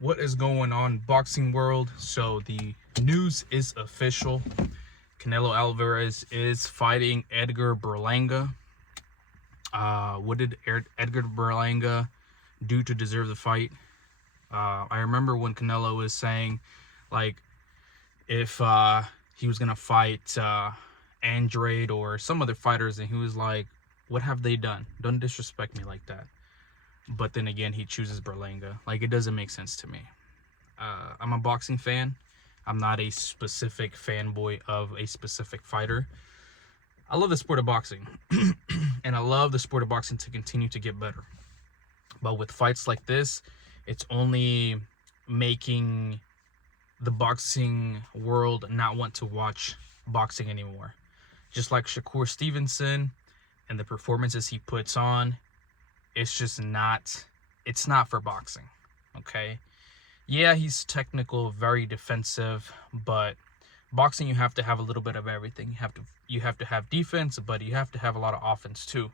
What is going on, boxing world? So the news is official. Canelo Alvarez is fighting Edgar Berlanga. What did Edgar Berlanga do to deserve the fight? I remember when Canelo was saying, like, if he was gonna fight Andrade or some other fighters, and he was like, "What have they done? Don't disrespect me like that." But then again, he chooses Berlanga. Like, it doesn't make sense to me. I'm a boxing fan. I'm not a specific fanboy of a specific fighter. I love the sport of boxing, and I love the sport of boxing to continue to get better. But with fights like this, it's only making the boxing world not want to watch boxing anymore. Just like Shakur Stevenson and the performances he puts on, it's not for boxing. Okay? Yeah, he's technical, very defensive, but boxing, you have to have a little bit of everything. You have to have defense, but you have to have a lot of offense too.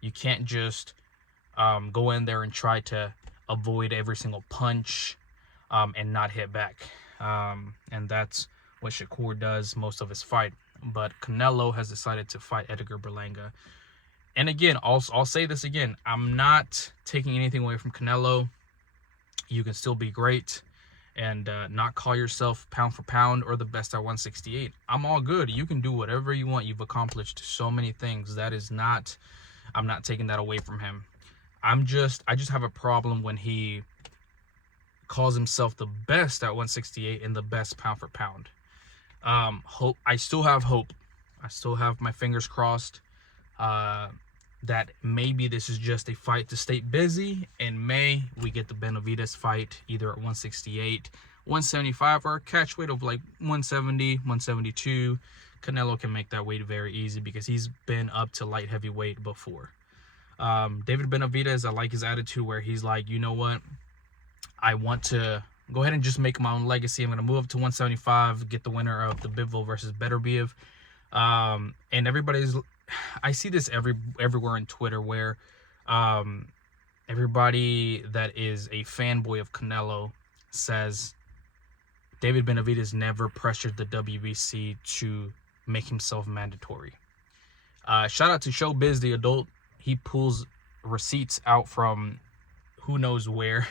You can't just go in there and try to avoid every single punch and not hit back. And that's what Shakur does most of his fight. But Canelo has decided to fight Edgar Berlanga. And again, I'll say this again. I'm not taking anything away from Canelo. You can still be great and not call yourself pound for pound or the best at 168. I'm all good. You can do whatever you want. You've accomplished so many things. I'm not taking that away from him. I just have a problem when he calls himself the best at 168 and the best pound for pound. Hope I still have hope. I still have my fingers crossed that maybe this is just a fight to stay busy. In May, we get the Benavidez fight either at 168, 175, or a catch weight of like 170, 172. Canelo can make that weight very easy because he's been up to light heavyweight before. David Benavidez, I like his attitude where he's like, you know what? I want to go ahead and just make my own legacy. I'm going to move up to 175, get the winner of the Bivol versus Beterbiev. And I see this everywhere on Twitter where everybody that is a fanboy of Canelo says David Benavidez never pressured the WBC to make himself mandatory. Shout out to Showbiz the adult. He pulls receipts out from who knows where.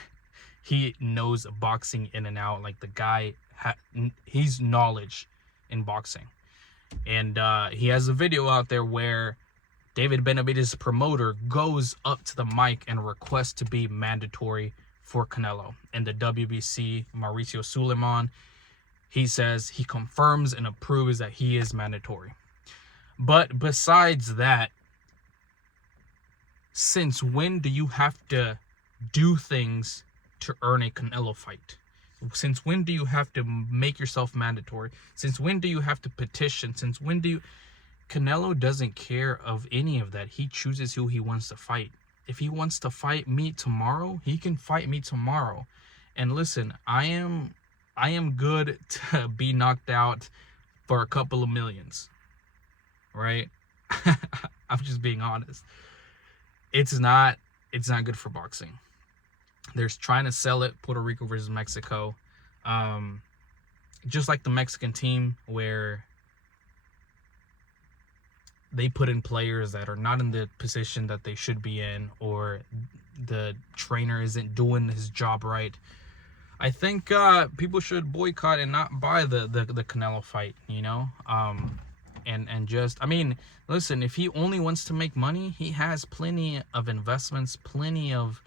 He knows boxing in and out. Like, the guy, he's knowledge in boxing. And he has a video out there where David Benavidez's promoter goes up to the mic and requests to be mandatory for Canelo. And the WBC, Mauricio Suleiman, he says he confirms and approves that he is mandatory. But besides that, since when do you have to do things to earn a Canelo fight? Since when do you have to make yourself mandatory? Since when do you have to petition? Since when do you... Canelo doesn't care of any of that. He chooses who he wants to fight. If he wants to fight me tomorrow, he can fight me tomorrow. And listen, I am good to be knocked out for a couple of millions. Right? I'm just being honest. It's not good for boxing. They're trying to sell it, Puerto Rico versus Mexico. Just like the Mexican team, where they put in players that are not in the position that they should be in, or the trainer isn't doing his job right. I think people should boycott and not buy the Canelo fight, you know? And just, I mean, listen, if he only wants to make money, he has plenty of investments, plenty of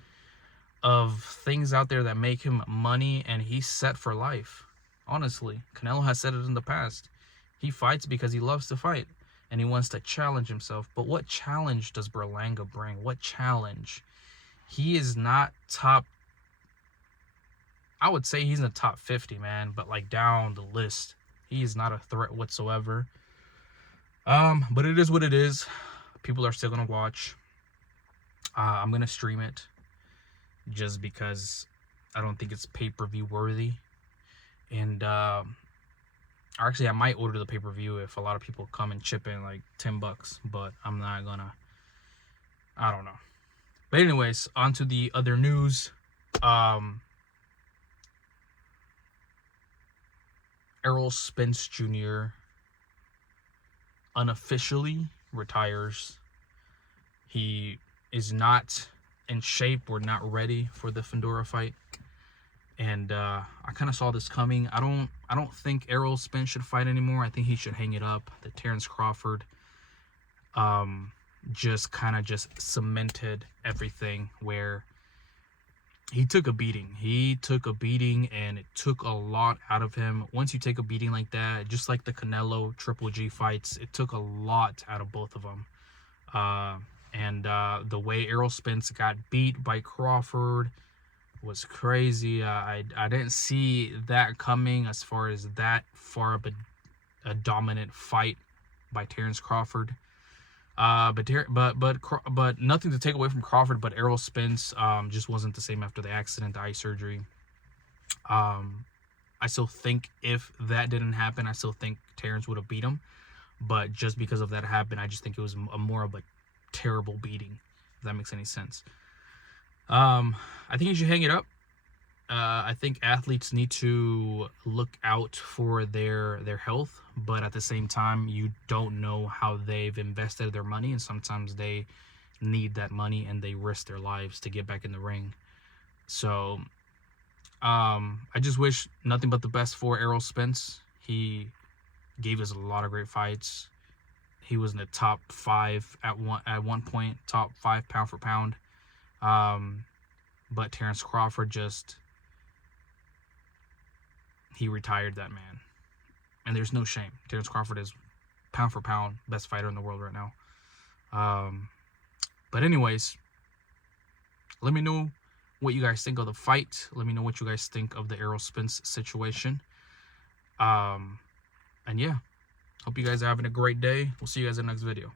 things out there that make him money, and he's set for life. Honestly, Canelo has said it in the past. He fights because he loves to fight, and he wants to challenge himself. But what challenge does Berlanga bring? What challenge? He is not top... I would say he's in the top 50, man, but like down the list. He is not a threat whatsoever. But it is what it is. People are still gonna watch. I'm gonna stream it just because I don't think it's pay-per-view worthy. And actually, I might order the pay-per-view if a lot of people come and chip in like $10, but I'm not gonna. I don't know. But anyways, on to the other news. Errol Spence Jr. unofficially retires. He is not in shape. We're not ready for the Fundora fight. And I kind of saw this coming. I don't think Errol Spence should fight anymore. I think he should hang it up. The Terence Crawford just kind of cemented everything, where he took a beating. He took a beating, and it took a lot out of him. Once you take a beating like that, just like the Canelo Triple G fights, it took a lot out of both of them. And the way Errol Spence got beat by Crawford was crazy. I didn't see that coming, as far as that far of a dominant fight by Terence Crawford. But nothing to take away from Crawford, but Errol Spence just wasn't the same after the accident, the eye surgery. I still think if that didn't happen, I still think Terence would have beat him. But just because of that happened, I just think it was more of a terrible beating, if that makes any sense. I think you should hang it up. I think athletes need to look out for their health, but at the same time, you don't know how they've invested their money, and sometimes they need that money and they risk their lives to get back in the ring. So I just wish nothing but the best for Errol Spence. He gave us a lot of great fights. He was in the top 5 at one point, top 5 pound for pound. But Terence Crawford he retired that man. And there's no shame. Terence Crawford is pound for pound best fighter in the world right now. But anyways, let me know what you guys think of the fight. Let me know what you guys think of the Errol Spence situation. And yeah, hope you guys are having a great day. We'll see you guys in the next video.